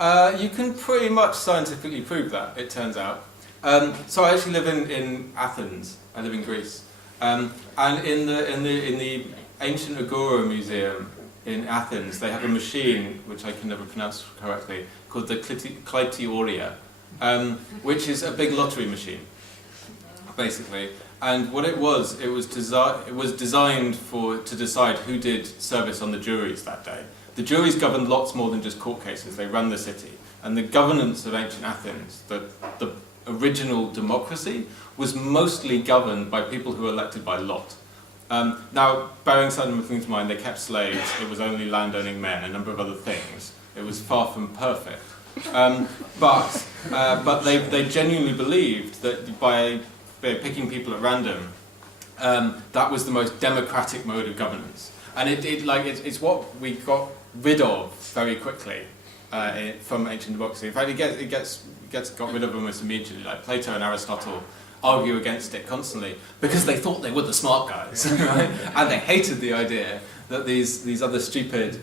You can pretty much scientifically prove that, it turns out. So I actually live in Athens. I live in Greece, and in the ancient Agora Museum in Athens, they have a machine which I can never pronounce correctly called the Klytioria, which is a big lottery machine, basically. And what it was designed to decide who did service on the juries that day. The juries governed lots more than just court cases. They ran the city. And the governance of ancient Athens, the original democracy, was mostly governed by people who were elected by lot. Now, bearing certain things in mind, they kept slaves, it was only land-owning men, a number of other things. It was far from perfect. But they genuinely believed that by picking people at random, that was the most democratic mode of governance. And it's what we got rid of very quickly from ancient democracy. In fact, it gets got rid of almost immediately. Like Plato and Aristotle argue against it constantly because they thought they were the smart guys, right? And they hated the idea that these other stupid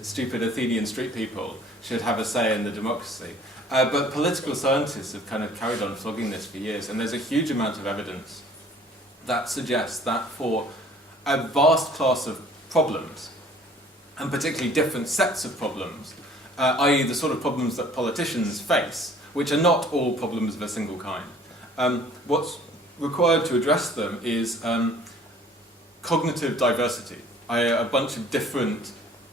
Athenian street people should have a say in the democracy. But political scientists have kind of carried on flogging this for years, and there's a huge amount of evidence that suggests that for a vast class of problems, and particularly different sets of problems, i.e. the sort of problems that politicians face, which are not all problems of a single kind, what's required to address them is cognitive diversity, a bunch of different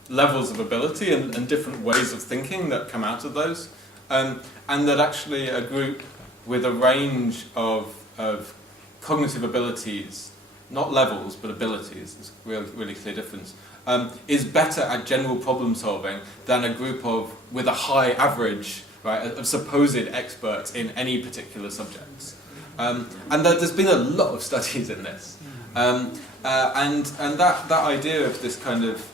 levels of ability and different ways of thinking that come out of those. And that actually a group with a range of cognitive abilities, not levels, but abilities, there's a really clear difference, is better at general problem solving than a group with a high average, right, of supposed experts in any particular subjects. And there's been a lot of studies in this. And that idea of this kind of,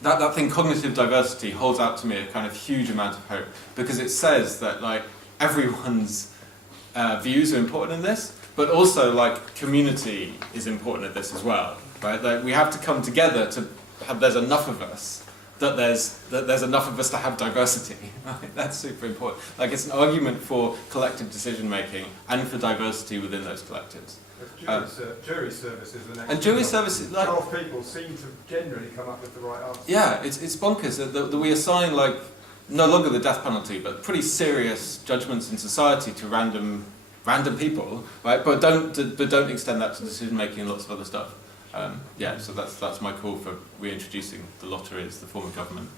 that thing, cognitive diversity, holds out to me a kind of huge amount of hope, because it says that like everyone's views are important in this, but also like community is important in this as well, right? Like we have to come together to have there's enough of us that there's enough of us to have diversity. Right? That's super important. Like it's an argument for collective decision making and for diversity within those collectives. Jury services the next. And jury services, like 12 people seem to generally come up with the right answer. Yeah, it's bonkers that we assign like no longer the death penalty, but pretty serious judgments in society to random people, right? But don't extend that to decision making and lots of other stuff. So that's my call for reintroducing the lottery as the form of government.